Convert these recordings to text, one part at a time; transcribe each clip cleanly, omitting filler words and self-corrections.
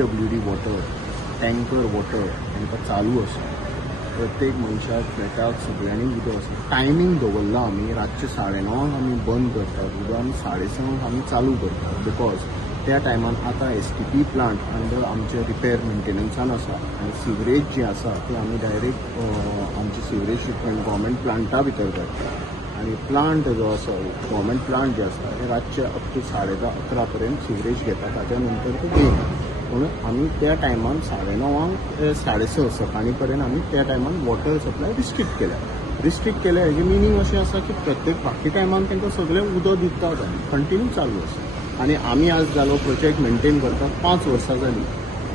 PWD water tanker water तांकां चालू आसा. प्रत्येक मनशाक फ्लॅटाक सगळ्यांनी उदक आसा. टायमींग दवरला आमी रातचे 9:30 आमी बंद करतात. उदक आमी 6:30 आमी चालू करतात. बिकॉज त्या टायमान आतां STP प्लांट अंडर आमचे रिपेर मेंटेनन्सान आसा आनी सिवरेज जी आसा ती आमी डायरेक्ट आमची सिवरेज ट्रिटमेंट गव्हर्मेंट प्लांटा भितर करतात. आणि प्लांट जो आसा गव्हर्मेंट प्लांट जे आसा ते रातचे अप टू 10:30-11 पर्यंत सिवरेज घेता. ताच्या नंतर तो घेयना. म्हणून आमी त्या टायमान 9:30 6:30 सकाळी पर्यंत आमी त्या टायमान वॉटर सप्लाय रिस्ट्रिक्ट केल्या हेजें मिनींग अशें आसा की प्रत्येक बाकी टायमान तांकां सगळें उदक दितात आनी कंटिन्यू चालू आसा. आनी आमी आज जालो प्रोजेक्ट मेंटेन करतात 5 वर्सां जालीं.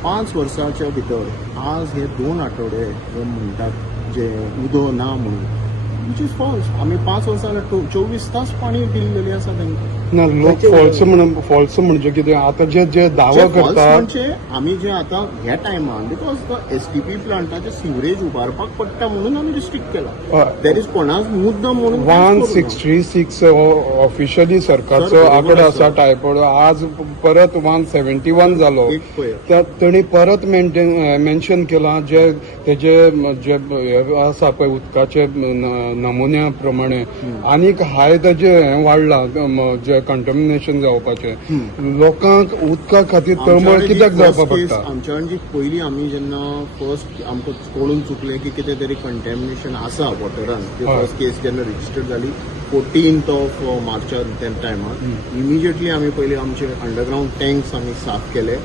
5 वर्सांच्या भितर आज हे 2 आठवडे जे म्हणटात जे उदक ना म्हणून विच इज फॉल्स. आमी 5 वर्सां 24 तास पाणी दिल्लेली आसा तांकां. ना लोक फॉल्स म्हणजे कितें आतां जे दावा करतात म्हणजे आमी जे आतां ह्या टायमान बिकॉज द STP प्लांटाचे सिवरेज उबारपाक पडटा म्हणून आमी रिस्ट्रिक्ट केला. देर इज कोणाच मुद्दम म्हणून 166 ऑफिशियली सरकारचो आंकडो आसा टायफॉयड. आज परत 171 जालो. तांणी परत मेन्शन केला जे तेजे जे आसा पळय उदकाचे नमुन्या प्रमाणे आनीक हाय तेजे हें वाडलां जे कंटॅमिनेशन जावपाचें. लोकांक उदका खातीर तळमळ कित्याक जावपाक पडटा. आमच्यान जी पयलीं आमी जेन्ना फर्स्ट आमकां कळून चुकलें की कितें तरी कंटॅमिनेशन आसा वॉटरान. फर्स्ट केस जेन्ना रजिस्टर जाली 14th मार्चार त्या टायमार इमिजिएटली आमी पयलीं आमचे अंडरग्रावंड टँक्स आमी साफ केले.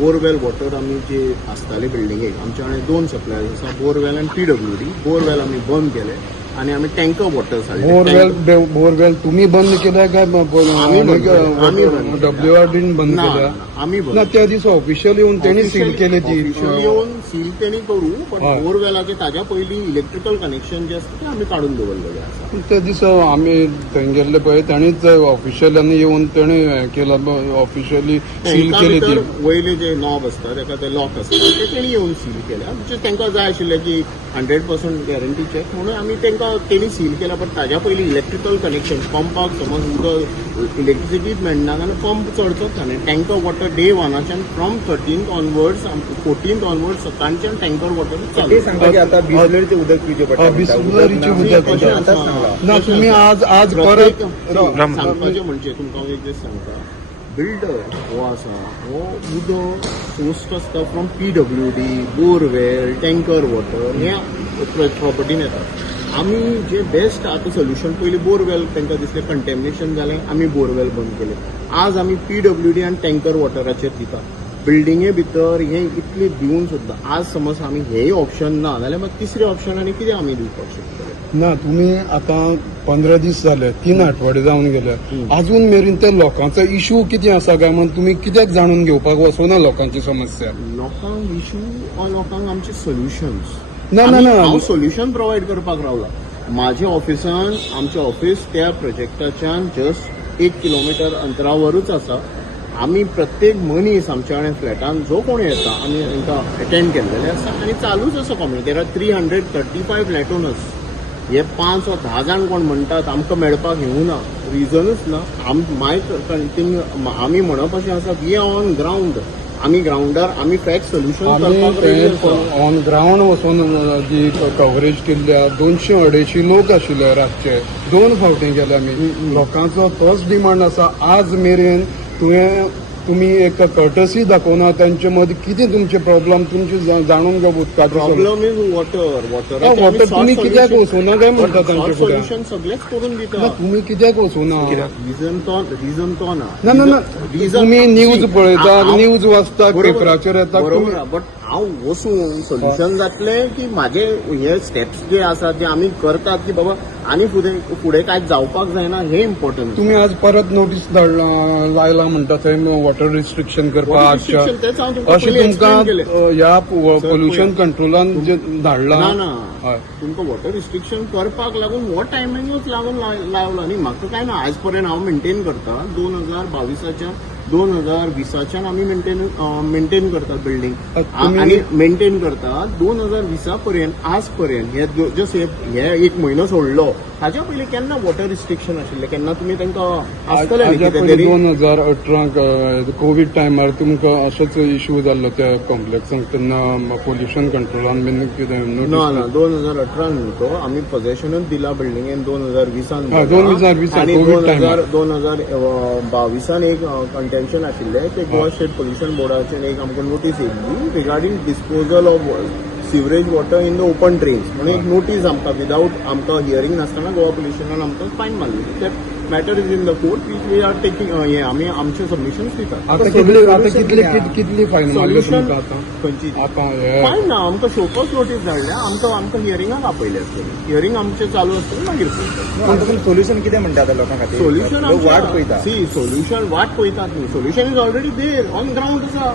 बोरवेल वॉटर आमी जे आसताले बिल्डिंगेक आमच्या कडेन 2 सप्लायर्स आसा बोरवेल आनी PWD. बोरवेल आमी बंद केले आणि आम्ही टँकर वॉटर बोरवेल तुम्ही बंद केल्या काय WRDन बंद केल्या. आम्ही ना त्या दिसा ऑफिशियल येऊन त्यांनी सील केली ती. येऊन सील त्यांनी करू पण बोरवेलाचे ताज्या पयलीं इलेक्ट्रिकल कनेक्शन जे आसता ते आमी काडून दवरलेले आसा. त्या दिसा आमी थंय गेल्ले पळय तांणीच ऑफिशियलांनी येऊन ताणें हें केलं ऑफिशियली सील केली ती. वयले जे नॉब आसता ताका ते लॉक आसता ते तेणी येवन सील केल्या. म्हणजे तांकां जाय आशिल्लें की 100% गॅरंटी चॅक म्हणून आमी तांकां तेणी सील केला. पण ताज्या पयलीं इलेक्ट्रिकल कनेक्शन पंपाक समज उदक इलेक्ट्रिसिटीच मेळना जाल्यार पंप चडचोच आनी टँकर वॉटर डे 1च्यान from 13th onwards 14th onwards सकाळच्यान टँकर वॉटर चालू. सांगता की आता बिसलरीचे उदक पिवचे पडटा. बिसलरीचे उदक ना तुम्ही आज परत सांगपाचें म्हणजे तुमकां हांव एक दीस सांगता. बिल्डर हो आसा हो उदक सोर्स आसता from PWD borewell tanker water हे प्रॉपर्टीन येतात. आमी जे बेस्ट आतां सोल्युशन पयलीं बोरवेल तांकां दिसलें कंटॅमिनेशन जालें आमी बोरवेल बंद केले. आज आमी PWD आनी टँकर वॉटराचेर दिता. बिल्डिंगे भितर हें इतलें दिवन सुद्दां आज समज आमी हेय ऑप्शन ना जाल्यार मागीर तिसरें ऑप्शन आनी कितें आमी दिवपाक शकतले. ना तुम्ही आता 15 दीस जाले 3 आठवडे जावन गेले अजून मेरेन त्या लोकांचो इश्यू कितें आसा काय म्हणून तुम्ही कित्याक जाणून घेवपाक वचना लोकांची समस्या. लोकांक इश्यू वा लोकांक आमचे सोल्युशन्स ना हांव सोल्युशन प्रोवायड करपाक रावला. म्हाज्या ऑफिसान आमचें ऑफिस त्या प्रोजेक्टाच्यान जस्ट 1 किलोमिटर अंतरावरूच आसा. आमी प्रत्येक मनीस आमच्या कडेन फ्लॅटान जो कोण येता आमी तांकां अटेंड केल्लेले आसा आनी चालूच आसा community. There are 335 flat owners. हे 5 वा 10 जाण कोण म्हणटात आमकां मेळपाक येवना रिजनूच ना. आमी म्हणप अशें आसा वी आर ऑन ग्राउंड. आमी ग्राउंडार आमी फॅक्ट सोल्युशन ऑन ग्राउंड वचून जी कव्हरेज केल्ल्या 200-250 लोक आशिल्ले रातचे 2 फावटी गेले आमी. लोकांचो तोच डिमांड आसा आज मेरेन तुम्ही एक कर्टसी दाखवना त्यांचे मध्ये कितें तुमचे प्रॉब्लेम तुमचे जाणून घेवप उदकाचे प्रॉब्लेम इज वॉटर तुम्ही कित्याक वचूना काय म्हणटा तांचे सोल्युशन सगळेच करून दिता. तुम्ही कित्याक वचूना रिजन तो ना. तुम्ही न्यूज पळयता न्यूज वाचता पेपराचेर येता बरोबर. बट हांव वचून सोल्युशन जातलें की म्हाजे हे स्टेप्स जे आसात जे आमी करतात की बाबा आनी फुडें कांय जावपाक जायना हे इम्पॉर्टंट. तुम्ही आज परत नोटीस लायला म्हणटा थंय वॉटर रिस्ट्रिक्शन करपाक अशें तुमकां ह्या पोल्युशन कंट्रोलान जे धाडला ना तुमकां वॉटर रिस्ट्रिक्शन करपाक लागून हो टायमिंगूच लागून लावला न्ही. म्हाका काय ना. आज पर्यंत हांव मेंटेन करता 2022च्या 2020च्यान आमी मेंटेन करतात बिल्डींग तुम्ही- आणि मेंटेन करतात 2020 पर्यंत आज पर्यंत हे जस्ट हे एक म्हयनो सोडलो हाच्या पयलीं केन्ना वॉटर रिस्ट्रिक्शन आशिल्ले केन्ना तुमी तांकां आसतलें न्ही हाज्या कितें पयलीं तरी 2018 कोविड टायमार तुमकां अशेंच इश्यू जाल्लो त्या कॉम्प्लेक्सांक तेन्ना पोल्युशन कंट्रोलान बीन कितें ना 2018 न्ही तो आमी पोजेशनच दिला बिल्डिंगेन 2020 हा, 2020 आणि कोविड टायमार. 2022 एक कंटेन्शन आशिल्लें ते गोवा स्टेट पोल्युशन बोर्डाचेर एक आमकां नोटीस येयल्ली regarding disposal of sewerage water in the open drains म्हणून एक नोटीस आमकां विदाउट आमकां हियरींग नासतना गोवा पोल्युशनान आमकां फायन मारली ते matter is in the court which we are taking हे आमी आमचे सबमिशन्स दितात कितली फायन मारली Solution- तुमकां आतां खंयची आतां हे फायन ना आमकां शोकॉस नोटीस धाडल्या आमकां हियरिंगाक आपयले आसतले हियरींग आमचे चालू आसतले मागीर पळयतात पूण तुमी सोल्युशन कितें म्हणटा आतां लोकां खातीर सोल्युशन लोक वाट पळयता सी सोल्युशन वाट पळयतात न्ही solution is already there on ground आसा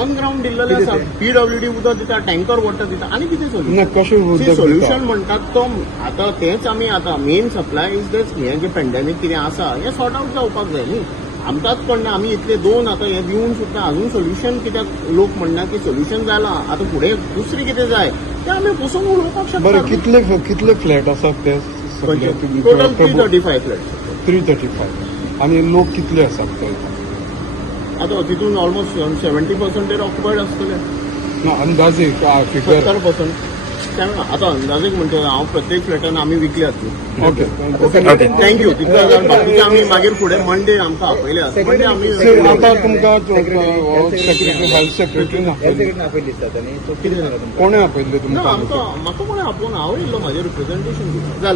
ऑन ग्राउंड दिल्लेले कितें आसा तें? पीडब्ल्यूडी उदक दिता टँकर वॉटर दिता आनी कितें ना, कशें उदक दिता? सोल्युशन म्हणटात तो आतां तेच आमी आतां मेन सप्लाय इज दस हें जे पेंडेमीक कितें आसा हें सॉर्ट आउट जावपाक जाय न्ही आमकांच पडना आमी इतले दोन आतां हे दिवन सुद्दां अजून सोल्युशन कित्याक लोक म्हणना की सोल्युशन जालां आतां फुडें दुसरें कितें जाय तें आमी बसून उलोवपाक बरें शकता कितले फ्लॅट आसात ते टोटल 335 फ्लॅट्स 335 आनी लोक कितले आसात थंय आतां तितून ऑलमोस्ट 70% ऑक्युपायड आसतले ना अंदाजे फिगर 70% तेन्ना आतां अंदाजेक म्हणटा हांव प्रत्येक फ्लॅटान आमी विकल्यात न्ही ओके थँक्यू तितले हजार बाकीचे आमी मागीर फुडें मंडे आमकां आपयले आसा मंडे आमी आतां तुमकां सेक्रेटरी हेल्थ सेक्रेटरीन हेल्थ सेक्रेटरी आपयली दिसतात आनी तो कितें सांगता तुमकां कोणे आपयल्ले ना तुमकां आमकां म्हाका कोणें आपोवन हांव येयल्लो म्हाजें रिप्रेझेंटेशन दिवपाक जालें